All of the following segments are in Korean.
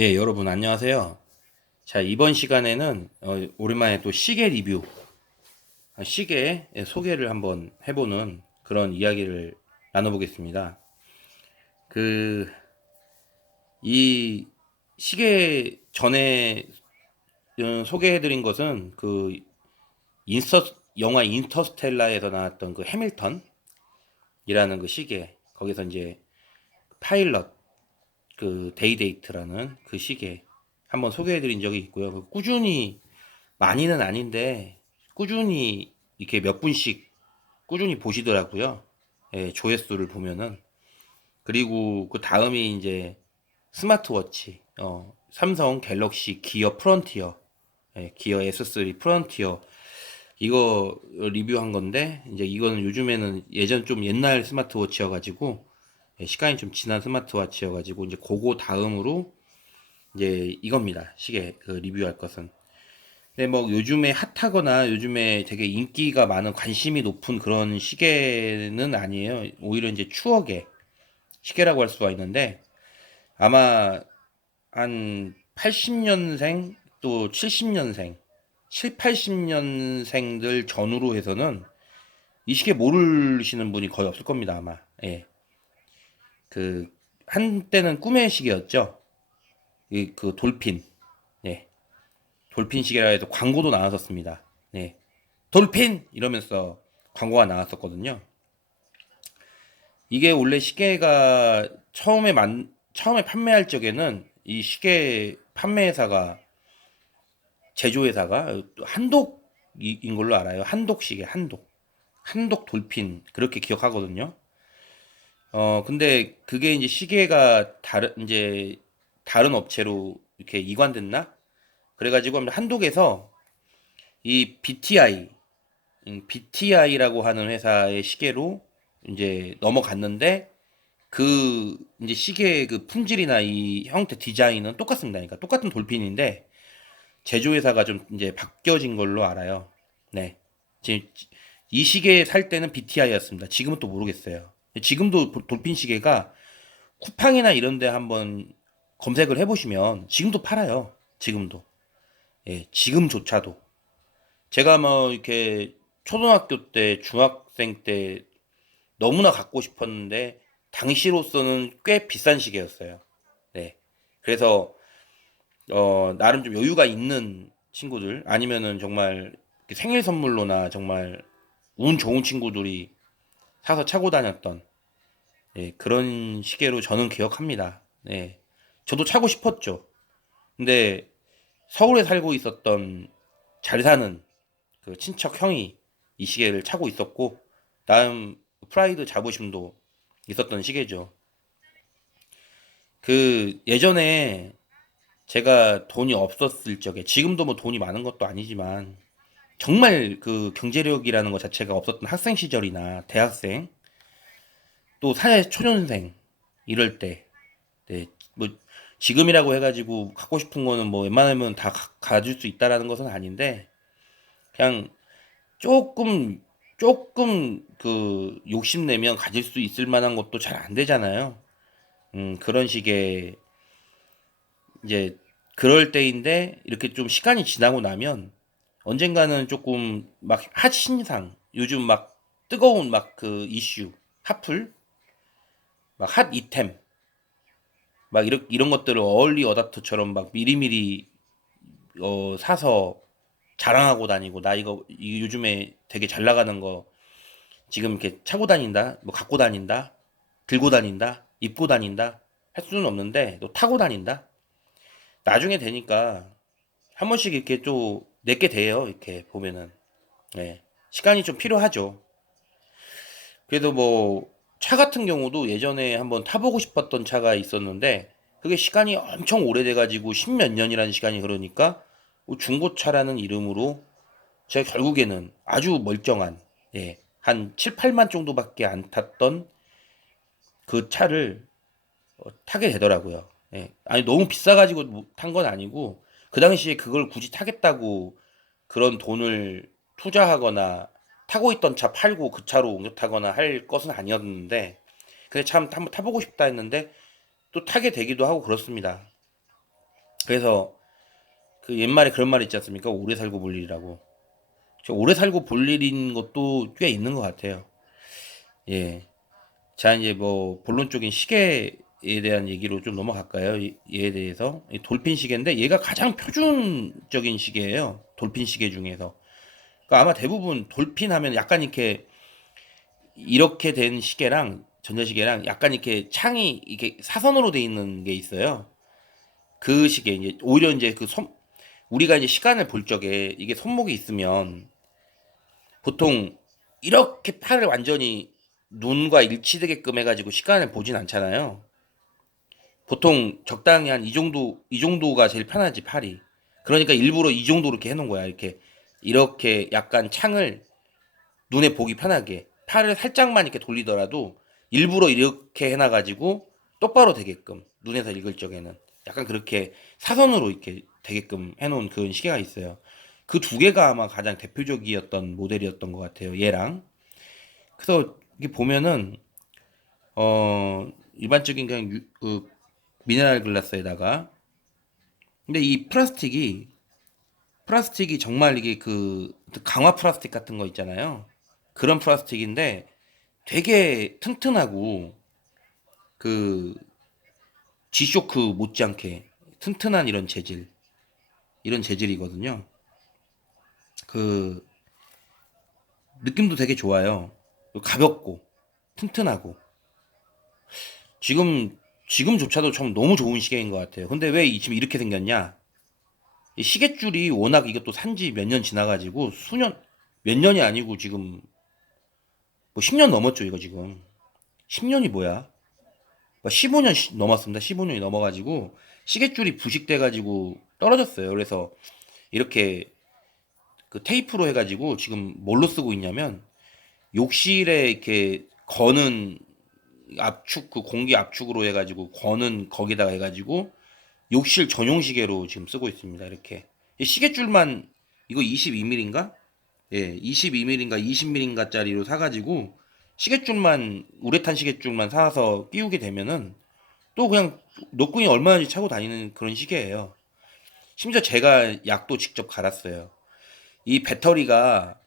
여러분 안녕하세요. 자, 이번 시간에는 오랜만에 또 시계 리뷰, 시계 소개를 한번 해보는 그런 이야기를 나눠보겠습니다. 그, 이 시계 전에 소개해드린 것은 인스터, 영화 인터스텔라에서 나왔던 그 해밀턴이라는 그 시계, 거기서 이제 파일럿, 그 데이데이트라는 그 시계 한번 소개해드린 적이 있고요. 꾸준히 많이는 아닌데 꾸준히 이렇게 몇 분씩 꾸준히 보시더라고요. 조회수를 보면은. 그리고 그 다음이 이제 스마트워치, 삼성 갤럭시 기어 프론티어, 기어 S3 프론티어 이거 리뷰한 건데, 이제 이거는 요즘에는 예전 좀 옛날 스마트워치여가지고, 시간이 좀 지난 스마트워치여가지고 이제 그거 다음으로 이제 이겁니다. 시계 그 리뷰할 것은. 근데 뭐 요즘에 핫하거나 요즘에 되게 인기가 많은 관심이 높은 그런 시계는 아니에요. 오히려 이제 추억의 시계라고 할 수가 있는데, 아마 한 80년생 또 70년생, 7, 80년생들 전후로 해서는 이 시계 모르시는 분이 거의 없을 겁니다, 아마. 예. 그 한때는 꿈의 시계였죠. 그 돌핀. 예. 돌핀 시계라 해서 광고도 나왔었습니다. 네. 돌핀! 이러면서 광고가 나왔었거든요. 이게 원래 시계가 처음에 판매할 적에는 이 시계 판매회사가, 제조회사가 한독인 걸로 알아요. 한독 시계, 한독. 한독 돌핀. 그렇게 기억하거든요. 근데 그게 이제 시계가 다른 업체로 이렇게 이관됐나? 그래가지고 한독에서 이 BTI라고 하는 회사의 시계로 이제 넘어갔는데, 이제 시계의 그 품질이나 이 형태 디자인은 똑같습니다. 그러니까 똑같은 돌핀인데 제조회사가 좀 이제 바뀌어진 걸로 알아요. 네. 지금 이 시계 살 때는 BTI였습니다. 지금은 또 모르겠어요. 지금도 돌핀 시계가 쿠팡이나 이런 데 한번 검색을 해보시면 지금도 팔아요. 지금도. 예, 지금조차도. 제가 뭐 이렇게 초등학교 때, 중학생 때 너무나 갖고 싶었는데 당시로서는 꽤 비싼 시계였어요. 네. 그래서 나름 좀 여유가 있는 친구들 아니면은 정말 생일 선물로나 정말 운 좋은 친구들이 사서 차고 다녔던, 그런 시계로 저는 기억합니다. 네. 저도 차고 싶었죠. 근데 서울에 살고 있었던 잘 사는 그 친척 형이 이 시계를 차고 있었고, 나름 프라이드 자부심도 있었던 시계죠. 그 예전에 제가 돈이 없었을 적에, 지금도 뭐 돈이 많은 것도 아니지만 정말 그 경제력이라는 것 자체가 없었던 학생 시절이나 대학생, 또 사회 초년생 이럴 때, 네, 뭐 지금이라고 해가지고 갖고 싶은 거는 뭐 웬만하면 다 가질 수 있다라는 것은 아닌데, 그냥 조금 그 욕심내면 가질 수 있을 만한 것도 잘 안 되잖아요. 그런 식의 이제 그럴 때인데, 이렇게 좀 시간이 지나고 나면 언젠가는 조금 막 핫 신상, 요즘 막 뜨거운 막 그 이슈, 핫플, 막 핫 이템, 막 이런 것들을 얼리 어답터처럼 막 미리미리 사서 자랑하고 다니고, 나 이거 요즘에 되게 잘 나가는 거 지금 이렇게 차고 다닌다, 뭐 갖고 다닌다, 들고 다닌다, 입고 다닌다 할 수는 없는데 또 타고 다닌다. 나중에 되니까 한 번씩 이렇게 또 내게 돼요. 이렇게 보면은. 네. 시간이 좀 필요하죠. 그래도 뭐 차 같은 경우도 예전에 한번 타보고 싶었던 차가 있었는데, 그게 시간이 엄청 오래돼가지고 십몇 년이라는 시간이 흐르니까 중고차라는 이름으로 제가 결국에는 아주 멀쩡한, 한 7, 8만 정도밖에 안 탔던 그 차를 타게 되더라고요. 아니 너무 비싸가지고 탄 건 아니고, 그 당시에 그걸 굳이 타겠다고 그런 돈을 투자하거나 타고 있던 차 팔고 그 차로 옮겨 타거나 할 것은 아니었는데, 근데 참 한번 타보고 싶다 했는데 또 타게 되기도 하고 그렇습니다. 그래서 그 옛말에 그런 말 있지 않습니까? 오래 살고 볼 일이라고. 오래 살고 볼 일인 것도 꽤 있는 것 같아요. 예. 자, 이제 뭐 본론적인 시계에 대한 얘기로 좀 넘어갈까요? 얘에 대해서. 이 돌핀 시계인데 얘가 가장 표준적인 시계예요. 돌핀 시계 중에서. 그러니까 아마 대부분 돌핀 하면 약간 이렇게 된 시계랑 전자시계랑 약간 이렇게 창이 이렇게 사선으로 돼 있는 게 있어요. 그 시계 이제 오히려 이제 우리가 이제 시간을 볼 적에 이게 손목이 있으면 보통 이렇게 팔을 완전히 눈과 일치되게끔 해가지고 시간을 보진 않잖아요. 보통 적당히 한 이 정도가 제일 편하지, 팔이. 그러니까 일부러 이 정도 이렇게 해놓은 거야. 이렇게 약간 창을 눈에 보기 편하게. 팔을 살짝만 이렇게 돌리더라도 일부러 이렇게 해놔가지고 똑바로 되게끔. 눈에서 읽을 적에는. 약간 그렇게 사선으로 이렇게 되게끔 해놓은 그런 시계가 있어요. 그 두 개가 아마 가장 대표적이었던 모델이었던 것 같아요. 얘랑. 그래서 이게 보면은 일반적인 그냥 미네랄 글라스에다가 근데 이 플라스틱이 정말 이게 그 강화 플라스틱 같은 거 있잖아요. 그런 플라스틱인데 되게 튼튼하고 그 G쇼크 못지않게 튼튼한 이런 재질이거든요. 그 느낌도 되게 좋아요. 가볍고 튼튼하고 지금 지금조차도 참 너무 좋은 시계인 것 같아요. 근데 왜 지금 이렇게 생겼냐? 이 시계줄이 워낙 이것도 산지 몇 년 지나가지고 몇 년이 아니고 지금 뭐 10년 넘었죠, 이거 지금. 10년이 뭐야? 15년 넘었습니다. 15년이 넘어가지고 시계줄이 부식돼가지고 떨어졌어요. 그래서 이렇게 그 테이프로 해가지고 지금 뭘로 쓰고 있냐면 욕실에 이렇게 거는 압축, 그 공기 압축으로 해가지고 거는 거기다가 해가지고 욕실 전용 시계로 지금 쓰고 있습니다. 이렇게. 이 시계줄만 이거 22mm인가? 예, 22mm인가 20mm인가짜리로 사가지고 시계줄만 우레탄 시계줄만 사서 끼우게 되면은 또 그냥 노끈이 얼마든지 차고 다니는 그런 시계예요. 심지어 제가 약도 직접 갈았어요. 이 배터리가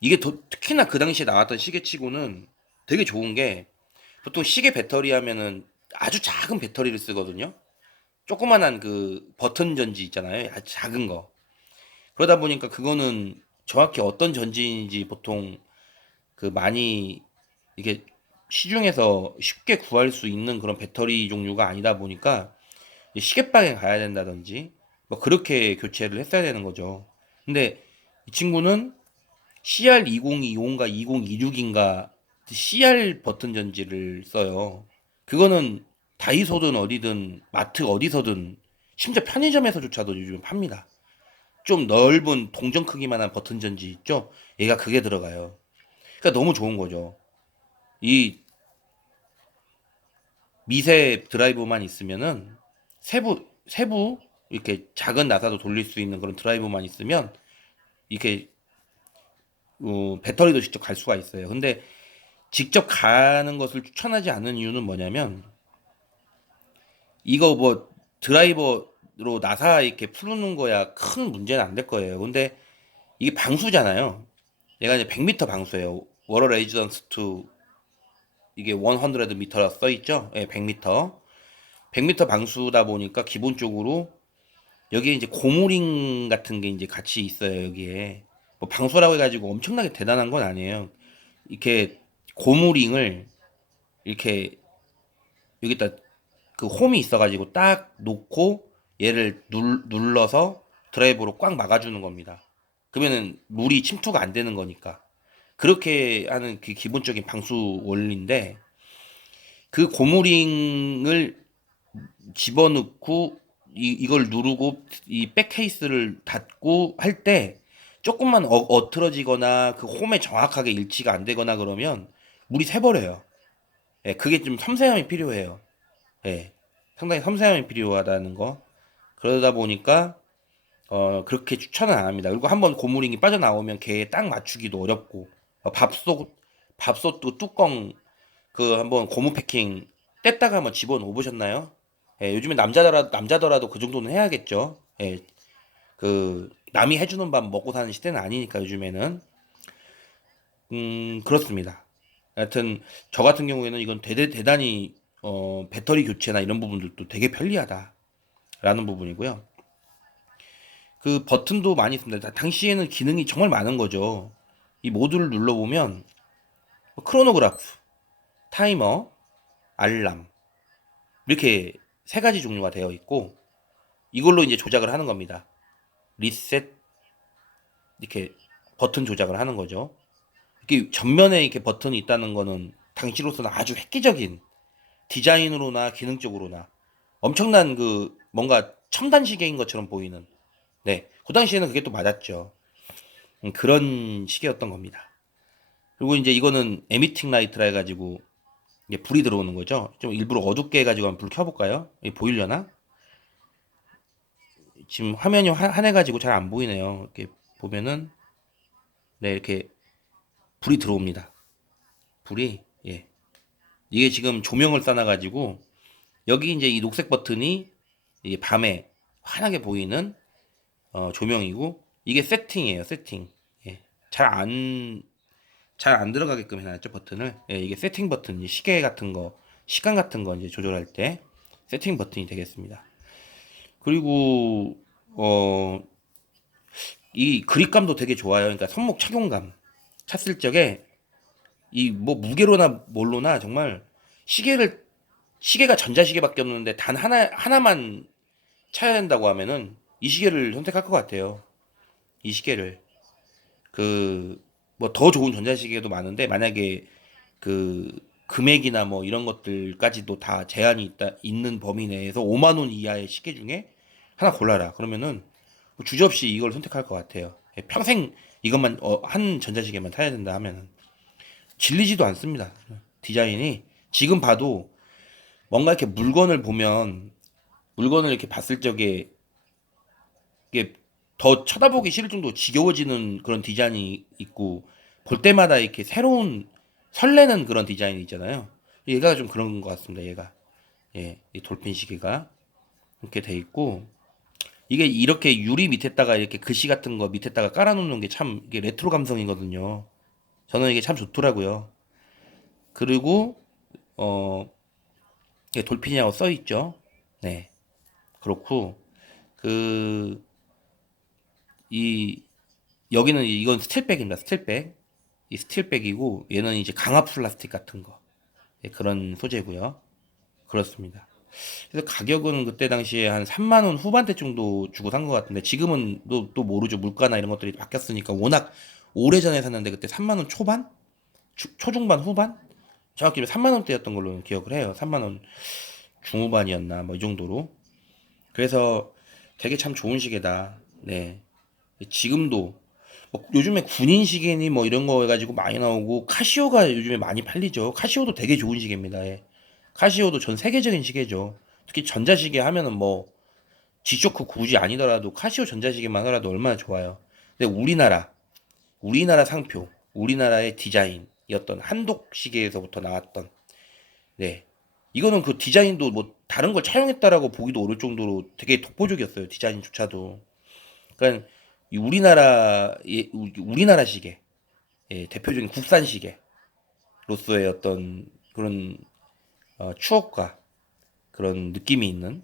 이게 특히나 그 당시에 나왔던 시계치고는 되게 좋은 게 보통 시계 배터리 하면은 아주 작은 배터리를 쓰거든요. 조그만한 그 버튼 전지 있잖아요. 아주 작은 거. 그러다 보니까 그거는 정확히 어떤 전지인지 보통 그 많이 이게 시중에서 쉽게 구할 수 있는 그런 배터리 종류가 아니다 보니까 시계방에 가야 된다든지 뭐 그렇게 교체를 했어야 되는 거죠. 근데 이 친구는 CR2025인가 2026인가 CR 버튼 전지를 써요. 그거는 다이소든 어디든 마트 어디서든 심지어 편의점에서조차도 요즘 팝니다. 좀 넓은 동전 크기만한 버튼 전지 있죠? 얘가 그게 들어가요. 그러니까 너무 좋은 거죠. 이 미세 드라이브만 있으면은 세부 이렇게 작은 나사도 돌릴 수 있는 그런 드라이브만 있으면 이렇게 배터리도 직접 갈 수가 있어요. 근데 직접 가는 것을 추천하지 않는 이유는 뭐냐면 이거 뭐 드라이버로 나사 이렇게 풀는 거야 큰 문제는 안 될 거예요. 근데 이게 방수잖아요. 얘가 이제 100m 방수예요. 워터 레지던스 투 이게 100m라 써 있죠? 예, 100m. 100m 방수다 보니까 기본적으로 여기에 이제 고무링 같은 게 이제 같이 있어요, 여기에. 뭐 방수라고 해가지고 엄청나게 대단한 건 아니에요. 이렇게 고무링을 이렇게 여기다 그 홈이 있어가지고 딱 놓고 얘를 눌러서 드라이버로 꽉 막아주는 겁니다. 그러면은 물이 침투가 안 되는 거니까. 그렇게 하는 그 기본적인 방수 원리인데 그 고무링을 집어넣고 이걸 누르고 이 백케이스를 닫고 할 때 조금만 어트러지거나 그 홈에 정확하게 일치가 안 되거나 그러면 물이 새버려요. 예, 그게 좀 섬세함이 필요해요. 예, 상당히 섬세함이 필요하다는 거. 그러다 보니까 그렇게 추천은 안 합니다. 그리고 한번 고무링이 빠져나오면 걔에 딱 맞추기도 어렵고 밥솥도 뚜껑 그 한번 고무 패킹 뗐다가 한번 집어 넣어 보셨나요? 예, 요즘에 남자더라도 그 정도는 해야겠죠. 예, 그 남이 해주는 밥 먹고 사는 시대는 아니니까 요즘에는 그렇습니다. 하여튼 저 같은 경우에는 이건 대단히 배터리 교체나 이런 부분들도 되게 편리하다라는 부분이고요. 그 버튼도 많이 있습니다. 당시에는 기능이 정말 많은 거죠. 이 모드를 눌러보면 크로노그래프, 타이머, 알람 이렇게 세 가지 종류가 되어 있고 이걸로 이제 조작을 하는 겁니다. 리셋 이렇게 버튼 조작을 하는 거죠. 이렇게 전면에 이렇게 버튼이 있다는 거는 당시로서는 아주 획기적인 디자인으로나 기능적으로나 엄청난 그 뭔가 첨단 시계인 것처럼 보이는 네, 그 당시에는 그게 또 맞았죠. 그런 시계였던 겁니다. 그리고 이제 이거는 에미팅 라이트라 해가지고 이제 불이 들어오는 거죠. 좀 일부러 어둡게 해가지고 한번 불 켜볼까요? 보이려나? 지금 화면이 환해가지고 잘 안 보이네요. 이렇게 보면은 네 이렇게 불이 들어옵니다. 불이 예 이게 지금 조명을 쌓아가지고 여기 이제 이 녹색 버튼이 이게 밤에 환하게 보이는 조명이고 이게 세팅이에요. 세팅. 예. 잘 안 들어가게끔 해놨죠 버튼을. 예, 이게 세팅 버튼, 시계 같은 거, 시간 같은 거 이제 조절할 때 세팅 버튼이 되겠습니다. 그리고 어, 이 그립감도 되게 좋아요. 그러니까 손목 착용감. 찼을 적에 이 뭐 무게로나 뭘로나 정말 시계가 전자시계밖에 없는데 단 하나만 차야 된다고 하면은 이 시계를 선택할 것 같아요. 이 시계를 그 뭐 더 좋은 전자시계도 많은데 만약에 그 금액이나 뭐 이런 것들까지도 다 제한이 있는 범위 내에서 5만 원 이하의 시계 중에 하나 골라라. 그러면은 뭐 주저없이 이걸 선택할 것 같아요. 예, 평생 이것만 한 전자시계만 타야 된다 하면은 질리지도 않습니다. 디자인이 지금 봐도 뭔가 이렇게 물건을 이렇게 봤을 적에 이게 더 쳐다보기 싫을 정도로 지겨워지는 그런 디자인이 있고 볼 때마다 이렇게 새로운 설레는 그런 디자인이 있잖아요. 얘가 좀 그런 것 같습니다. 얘가 예, 이 돌핀 시계가 이렇게 돼 있고 이게 이렇게 유리 밑에다가 이렇게 글씨 같은 거 밑에다가 깔아놓는 게 참 이게 레트로 감성이거든요. 저는 이게 참 좋더라고요. 그리고 어 이게 돌핀이라고 써 있죠. 네, 그렇고 그 이 여기는 이건 스틸백입니다. 스틸백. 이 스틸백이고 얘는 이제 강화 플라스틱 같은 거. 예, 그런 소재고요. 그렇습니다. 그래서 가격은 그때 당시에 한 3만 원 후반대 정도 주고 산 것 같은데 지금은 또 모르죠. 물가나 이런 것들이 바뀌었으니까 워낙 오래전에 샀는데 그때 3만 원 초반? 초중반 후반? 정확히 3만 원대였던 걸로 기억을 해요. 3만 원 중후반이었나 뭐 이 정도로. 그래서 되게 참 좋은 시계다. 네. 지금도 뭐 요즘에 군인 시계니 뭐 이런 거 해가지고 많이 나오고 카시오가 요즘에 많이 팔리죠. 카시오도 되게 좋은 시계입니다. 예. 카시오도 전 세계적인 시계죠. 특히 전자시계 하면은 뭐 G쇼크 굳이 아니더라도 카시오 전자시계만 하더라도 얼마나 좋아요. 근데 우리나라 상표, 우리나라의 디자인이었던 한독 시계에서부터 나왔던 네. 이거는 그 디자인도 뭐 다른 걸 차용했다라고 보기도 어려울 정도로 되게 독보적이었어요. 디자인조차도. 그러니까 이 우리나라 시계, 예, 대표적인 국산 시계로서의 어떤 그런 추억과 그런 느낌이 있는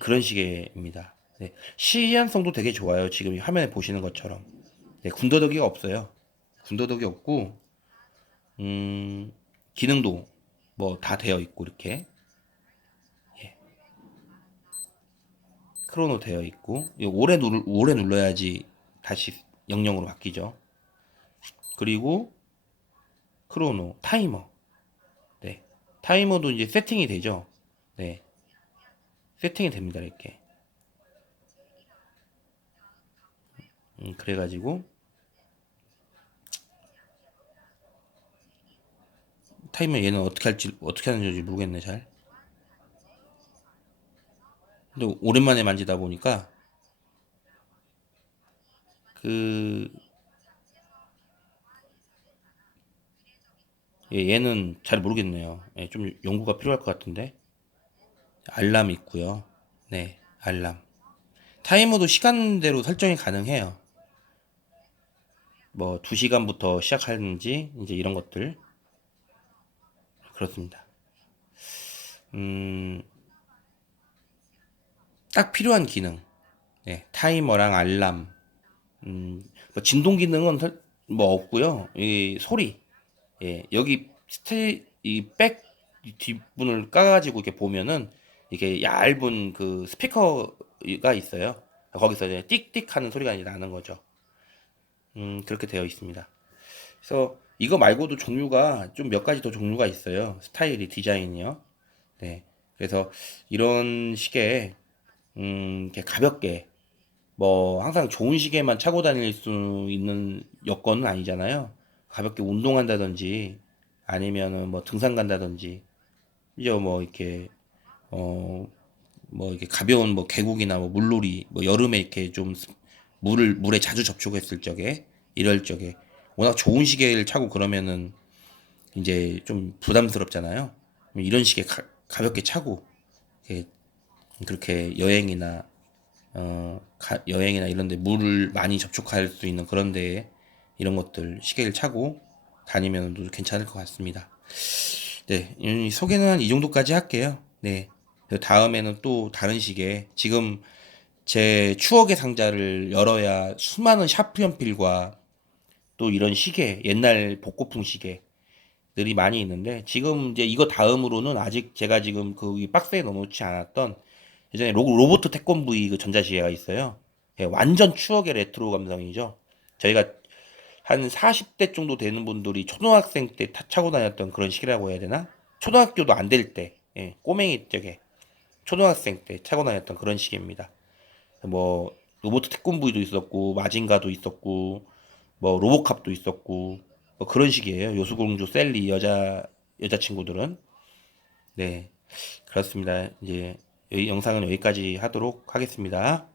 그런 시계입니다. 네, 시한성도 되게 좋아요. 지금 이 화면에 보시는 것처럼. 네, 군더더기가 없어요. 군더더기 없고, 음, 기능도 뭐 다 되어 있고, 이렇게. 예, 크로노 되어 있고, 이거 오래 눌러야지 다시 00으로 바뀌죠. 그리고 크로노, 타이머. 네. 타이머도 이제 세팅이 되죠. 네. 세팅이 됩니다. 이렇게. 그래가지고 타이머 얘는 어떻게 하는지 모르겠네 잘. 근데 오랜만에 만지다 보니까 그 얘는 잘 모르겠네요. 예, 좀 연구가 필요할 것 같은데. 알람 있고요. 네, 알람. 타이머도 시간대로 설정이 가능해요. 뭐 2시간부터 시작하는지 이제 이런 것들 그렇습니다. 음, 딱 필요한 기능. 네, 타이머랑 알람. 뭐 진동 기능은 뭐 없고요. 이 소리. 예, 여기 이백 뒷분을 까가지고 이렇게 보면은 이게 얇은 그 스피커가 있어요. 거기서 이제 띡띡 하는 소리가 이제 나는 거죠. 그렇게 되어 있습니다. 그래서 이거 말고도 종류가 좀 몇 가지 더 종류가 있어요. 스타일이 디자인이요. 네. 그래서 이런 식의 이렇게 가볍게 뭐 항상 좋은 시계만 차고 다닐 수 있는 여건은 아니잖아요. 가볍게 운동한다든지 아니면은 뭐 등산 간다든지 이제 뭐 이렇게 어 뭐 이렇게 가벼운 뭐 계곡이나 뭐 물놀이 뭐 여름에 이렇게 좀 물에 자주 접촉했을 적에 이럴 적에 워낙 좋은 시계를 차고 그러면은 이제 좀 부담스럽잖아요. 이런 식의 가볍게 차고 이렇게 그렇게 여행이나 이런 데 물을 많이 접촉할 수 있는 그런 데에 이런 것들 시계를 차고 다니면 또 괜찮을 것 같습니다. 네, 소개는 이 정도까지 할게요. 네. 다음에는 또 다른 시계 지금 제 추억의 상자를 열어야 수많은 샤프 연필과 또 이런 시계 옛날 복고풍 시계들이 많이 있는데 지금 이제 이거 다음으로는 아직 제가 지금 그 박스에 넣어놓지 않았던 예전에 로보트 태권브이 그 전자시계가 있어요. 예, 완전 추억의 레트로 감성이죠. 저희가 한 40대 정도 되는 분들이 초등학생 때 차고 다녔던 그런 시계라고 해야 되나? 초등학교도 안 될 때, 예, 꼬맹이 쪽에 초등학생 때 차고 다녔던 그런 시계입니다. 뭐 로보트 태권브이도 있었고 마징가도 있었고 뭐 로보캅도 있었고 뭐 그런 시기예요. 요수공주 셀리 여자친구들은 네 그렇습니다. 이제 영상은 여기까지 하도록 하겠습니다.